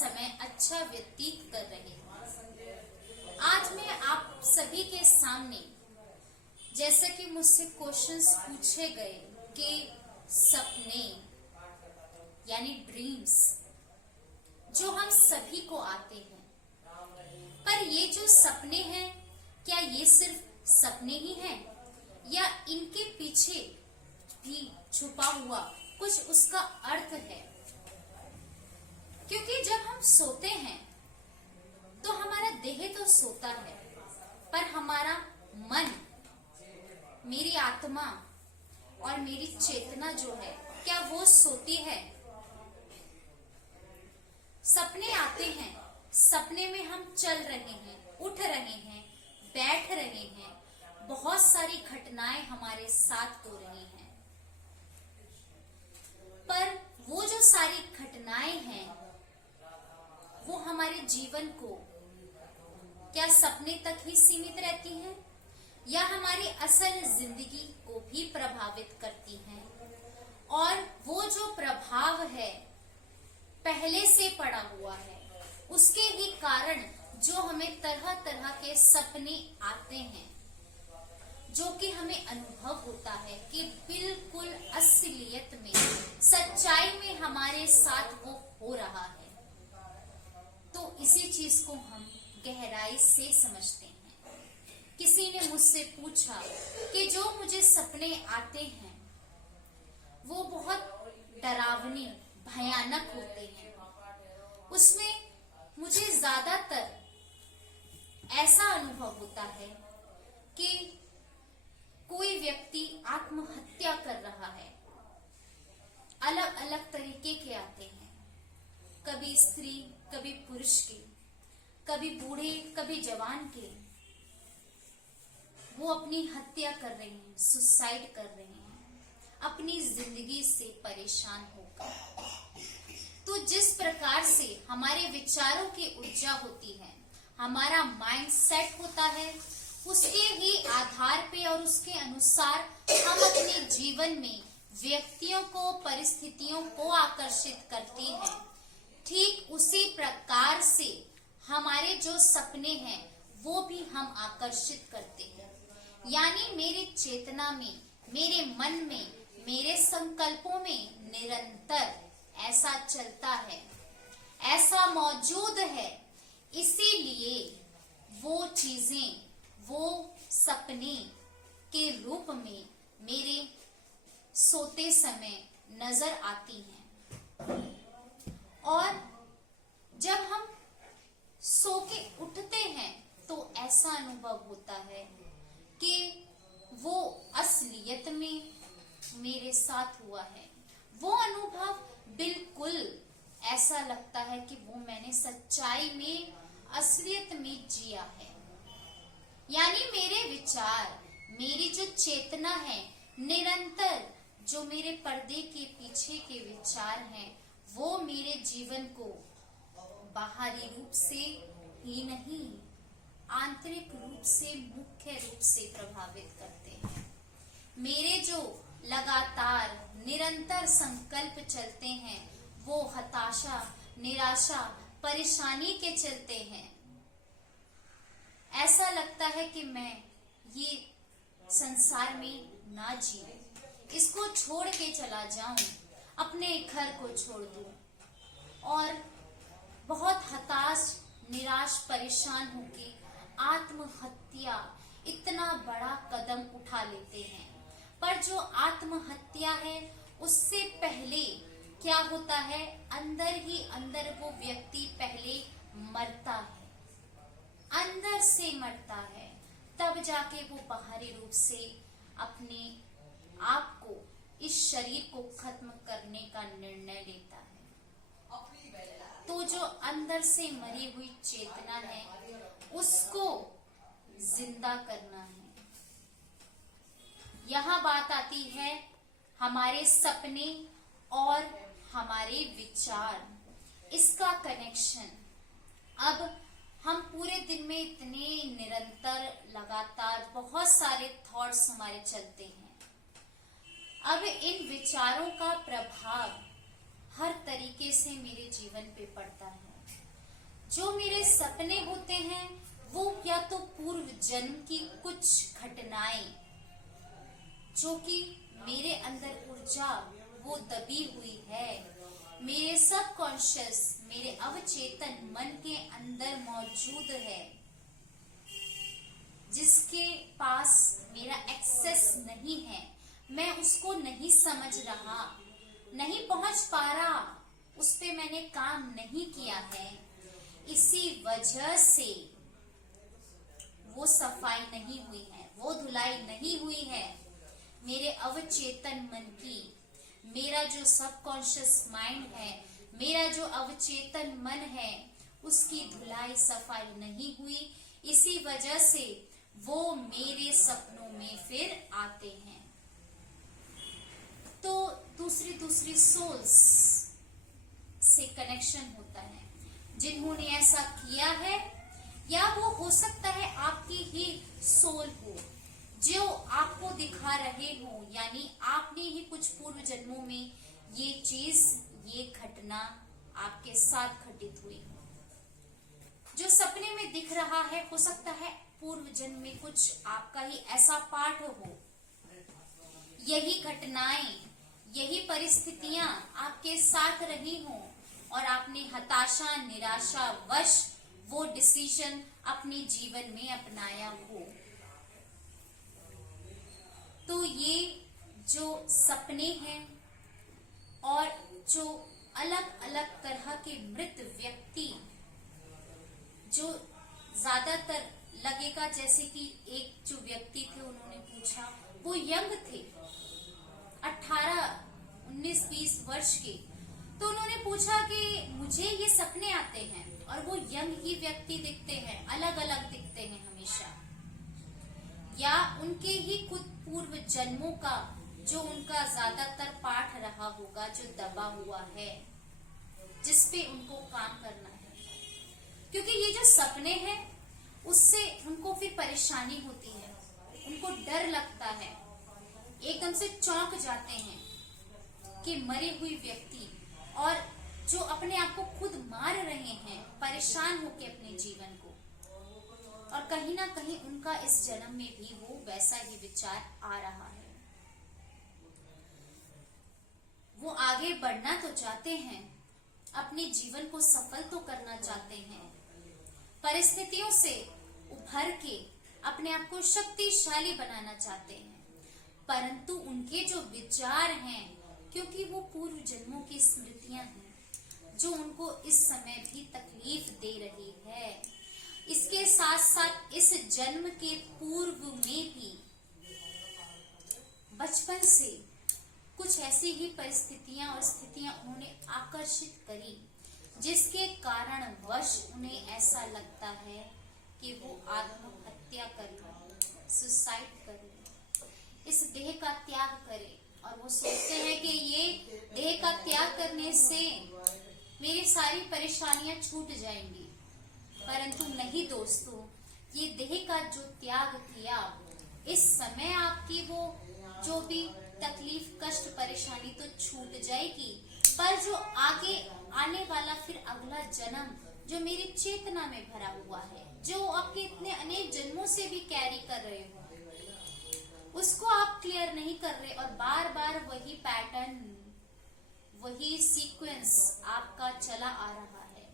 समय अच्छा व्यतीत कर रहे हैं। आज मैं आप सभी के सामने, जैसे कि मुझसे क्वेश्चंस पूछे गए कि सपने यानी ड्रीम्स जो हम सभी को आते हैं, पर ये जो सपने हैं, क्या ये सिर्फ सपने ही हैं या इनके पीछे भी छुपा हुआ कुछ उसका अर्थ है? क्योंकि जब हम सोते हैं तो हमारा देह तो सोता है, पर हमारा मन, मेरी आत्मा और मेरी चेतना जो है, क्या वो सोती है? सपने आते हैं, सपने में हम चल रहे हैं, उठ रहे हैं, बैठ रहे हैं, बहुत सारी घटनाएं हमारे साथ हो रही हैं। पर वो जो सारी घटनाएं हैं, वो हमारे जीवन को क्या सपने तक ही सीमित रहती हैं या हमारी असल जिंदगी को भी प्रभावित करती हैं? और वो जो प्रभाव है पहले से पड़ा हुआ है, उसके ही कारण जो हमें तरह तरह के सपने आते हैं, जो कि हमें अनुभव होता है कि बिल्कुल असलियत में, सच्चाई में हमारे साथ वो हो रहा है। तो इसी चीज को हम गहराई से समझते हैं। किसी ने मुझसे पूछा कि जो मुझे सपने आते हैं वो बहुत डरावनी, भयानक होते हैं। उसमें मुझे ज्यादातर ऐसा अनुभव होता है कि कोई व्यक्ति आत्महत्या कर रहा है। अलग अलग तरीके के आते हैं, कभी स्त्री, कभी पुरुष के, कभी बूढ़े, कभी जवान के। वो अपनी हत्या कर रहे हैं, सुसाइड कर रहे हैं, अपनी जिंदगी से परेशान होकर। तो जिस प्रकार से हमारे विचारों की ऊर्जा होती है, हमारा माइंड सेट होता है, उसके ही आधार पे और उसके अनुसार हम अपने जीवन में व्यक्तियों को, परिस्थितियों को आकर्षित करते हैं। ठीक उसी प्रकार से हमारे जो सपने हैं वो भी हम आकर्षित करते हैं। यानी मेरी चेतना में, मेरे मन में, मेरे संकल्पों में निरंतर ऐसा चलता है, ऐसा मौजूद है। इसीलिए वो चीजें, वो सपने के रूप में मेरे सोते समय नजर आती हैं। और जब हम सो के उठते हैं तो ऐसा अनुभव होता है कि वो असलियत में मेरे साथ हुआ है। वो अनुभव बिल्कुल ऐसा लगता है कि वो मैंने सच्चाई में, असलियत में जिया है। यानी मेरे विचार, मेरी जो चेतना है, निरंतर जो मेरे पर्दे के पीछे के विचार हैं, वो मेरे जीवन को बाहरी रूप से ही नहीं, आंतरिक रूप से, मुख्य रूप से प्रभावित करते हैं। मेरे जो लगातार निरंतर संकल्प चलते हैं, वो हताशा, निराशा, परेशानी के चलते हैं। ऐसा लगता है कि मैं ये संसार में ना जीऊं, इसको छोड़ के चला जाऊं, अपने घर को छोड़ दूं, और बहुत हताश, निराश, परेशान होके आत्महत्या, इतना बड़ा कदम उठा लेते हैं। पर जो आत्महत्या है, उससे पहले क्या होता है, अंदर ही अंदर वो व्यक्ति पहले मरता है, अंदर से मरता है, तब जाके वो बाहरी रूप से अपने आप को, इस शरीर को खत्म करने का निर्णय लेता है। तो जो अंदर से मरी हुई चेतना है, उसको जिंदा करना है। यहाँ बात आती है हमारे सपने और हमारे विचार, इसका कनेक्शन। अब हम पूरे दिन में इतने निरंतर, लगातार बहुत सारे थॉट्स हमारे चलते हैं। अब इन विचारों का प्रभाव हर तरीके से मेरे जीवन पे पड़ता है। जो मेरे सपने होते हैं वो या तो पूर्व जन्म की कुछ घटनाएं जो कि मेरे अंदर ऊर्जा वो दबी हुई है, मेरे सबकॉन्शियस, मेरे अवचेतन मन के अंदर मौजूद है, जिसके पास मेरा एक्सेस नहीं है, मैं उसको नहीं समझ रहा, नहीं पहुंच पा रहा, उस पे मैंने काम नहीं किया है, इसी वजह से वो सफाई नहीं हुई है, वो धुलाई नहीं हुई है मेरे अवचेतन मन की। मेरा जो सबकॉन्शियस माइंड है, मेरा जो अवचेतन मन है, उसकी धुलाई सफाई नहीं हुई, इसी वजह से वो मेरे सपनों में फिर आते हैं। तो दूसरी सोल्स से कनेक्शन होता है जिन्होंने ऐसा किया है, या वो हो सकता है आपकी ही सोल हो जो आपको दिखा रहे हो, यानी आपने ही कुछ पूर्व जन्मों में ये चीज, ये घटना आपके साथ घटित हुई हो। जो सपने में दिख रहा है हो सकता है पूर्व जन्म में कुछ आपका ही ऐसा पार्ट हो, यही घटनाएं, यही परिस्थितियां आपके साथ रही हों और आपने हताशा, निराशा वश वो डिसीजन अपने जीवन में अपनाया हो। तो ये जो सपने हैं और जो अलग अलग तरह के मृत व्यक्ति, जो ज्यादातर लगेगा जैसे कि एक जो व्यक्ति थे उन्होंने पूछा, वो यंग थे, 18, 19, 20 वर्ष के, तो उन्होंने पूछा कि मुझे ये सपने आते हैं और वो यंग ही व्यक्ति दिखते हैं, अलग अलग दिखते हैं हमेशा, या उनके ही खुद पूर्व जन्मों का जो उनका ज्यादातर पाठ रहा होगा जो दबा हुआ है, जिसपे उनको काम करना है। क्योंकि ये जो सपने हैं उससे उनको फिर परेशानी होती है, उनको डर लगता है, एकदम से चौंक जाते हैं कि मरे हुए व्यक्ति और जो अपने आप को खुद मार रहे हैं परेशान होके अपने जीवन को, और कहीं ना कहीं उनका इस जन्म में भी वो वैसा ही विचार आ रहा है। वो आगे बढ़ना तो चाहते हैं, अपने जीवन को सफल तो करना चाहते हैं, परिस्थितियों से उभर के अपने आप को शक्तिशाली बनाना चाहते हैं, परंतु उनके जो विचार हैं, क्योंकि वो पूर्व जन्मों की स्मृतियां हैं जो उनको इस समय भी तकलीफ दे रही है, इसके साथ साथ इस जन्म के पूर्व में भी बचपन से कुछ ऐसी ही परिस्थितियां और स्थितियां उन्होंने आकर्षित करी, जिसके कारण वश उन्हें ऐसा लगता है कि वो आत्महत्या कर लें, सुसाइड कर लें, इस देह का त्याग करें, और वो सोचते हैं कि ये देह का त्याग करने से मेरी सारी परेशानियां छूट जाएंगी, परंतु नहीं दोस्तों, ये देह का जो त्याग किया, इस समय आपकी वो जो भी तकलीफ, कष्ट, परेशानी तो छूट जाएगी, पर जो आगे आने वाला फिर अगला जन्म जो मेरी चेतना में भरा हुआ है, जो आपके इतने अनेक जन्मों से भी कैरी कर रहे हो, उसको आप क्लियर नहीं कर रहे और बार बार वही पैटर्न, वही सीक्वेंस आपका चला आ रहा है।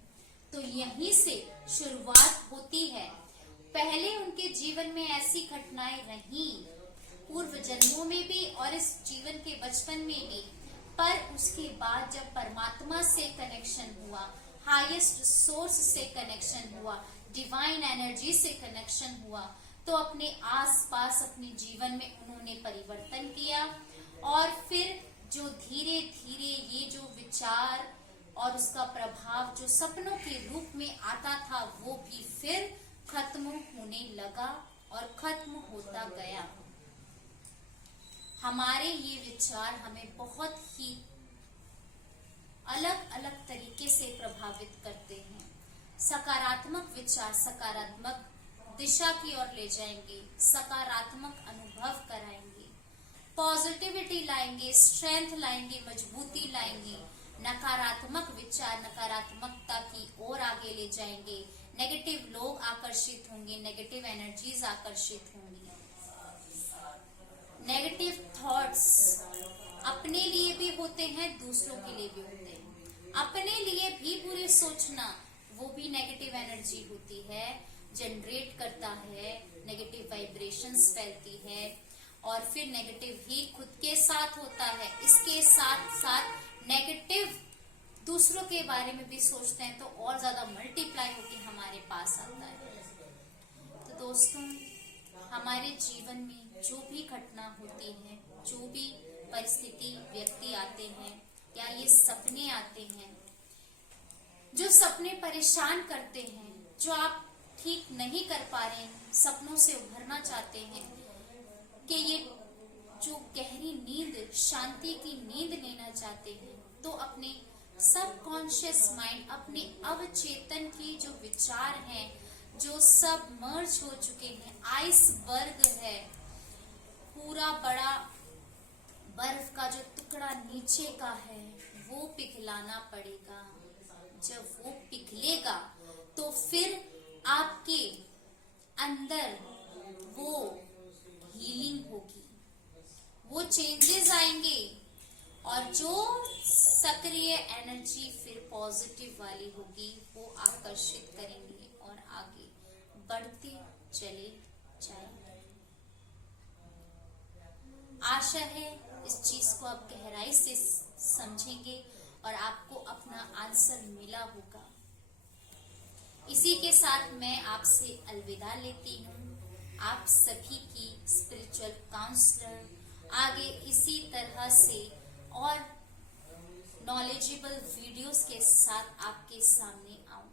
तो यहीं से शुरुआत होती है। पहले उनके जीवन में ऐसी घटनाएं रही, पूर्व जन्मों में भी और इस जीवन के बचपन में भी, पर उसके बाद जब परमात्मा से कनेक्शन हुआ, हाईएस्ट सोर्स से कनेक्शन हुआ, डिवाइन एनर्जी से कनेक्शन हुआ, तो अपने आसपास अपने जीवन में उन्होंने परिवर्तन किया, और फिर जो धीरे धीरे ये जो विचार और उसका प्रभाव जो सपनों के रूप में आता था, वो भी फिर खत्म होने लगा और खत्म होता गया। हमारे ये विचार हमें बहुत ही अलग अलग तरीके से प्रभावित करते हैं। सकारात्मक विचार सकारात्मक दिशा की ओर ले जाएंगे, सकारात्मक अनुभव कराएंगे, पॉजिटिविटी लाएंगे, स्ट्रेंथ लाएंगे, मजबूती लाएंगे। नकारात्मक विचार नकारात्मकता की ओर आगे ले जाएंगे, नेगेटिव लोग आकर्षित होंगे, नेगेटिव एनर्जीज आकर्षित होंगी। नेगेटिव थॉट्स अपने लिए भी होते हैं, दूसरों के लिए भी होते हैं। अपने लिए भी बुरे सोचना वो भी नेगेटिव एनर्जी होती है, जनरेट करता है, नेगेटिव वाइब्रेशंस फैलती है, और फिर नेगेटिव ही खुद के साथ होता है। इसके साथ साथ नेगेटिव दूसरों के बारे में भी सोचते हैं तो और ज्यादा मल्टीप्लाई होकर हमारे पास आता है। तो दोस्तों, हमारे जीवन में जो भी घटना होती है, जो भी परिस्थिति, व्यक्ति आते हैं या ये सपने आते हैं, जो सपने परेशान करते हैं, जो आप ठीक नहीं कर पा रहे हैं, सपनों से उभरना चाहते हैं कि ये जो गहरी नींद, शांति की नींद लेना चाहते हैं, तो अपने सबकॉन्शियस माइंड, अपने अवचेतन की जो विचार हैं, जो सब मर्ज हो चुके हैं, आइसबर्ग है, पूरा बड़ा बर्फ का जो टुकड़ा नीचे का है वो पिघलाना पड़ेगा। जब वो पिघलेगा तो फिर आपके अंदर वो हीलिंग होगी, वो चेंजेस आएंगे, और जो सक्रिय एनर्जी फिर पॉजिटिव वाली होगी वो आकर्षित करेंगे और आगे बढ़ते चले जाएंगे। आशा है इस चीज को आप गहराई से समझेंगे और आपको अपना आंसर मिला होगा। इसी के साथ मैं आपसे अलविदा लेती हूँ। आप सभी की स्पिरिचुअल काउंसलर आगे इसी तरह से और नॉलेजेबल वीडियोस के साथ आपके सामने आऊं।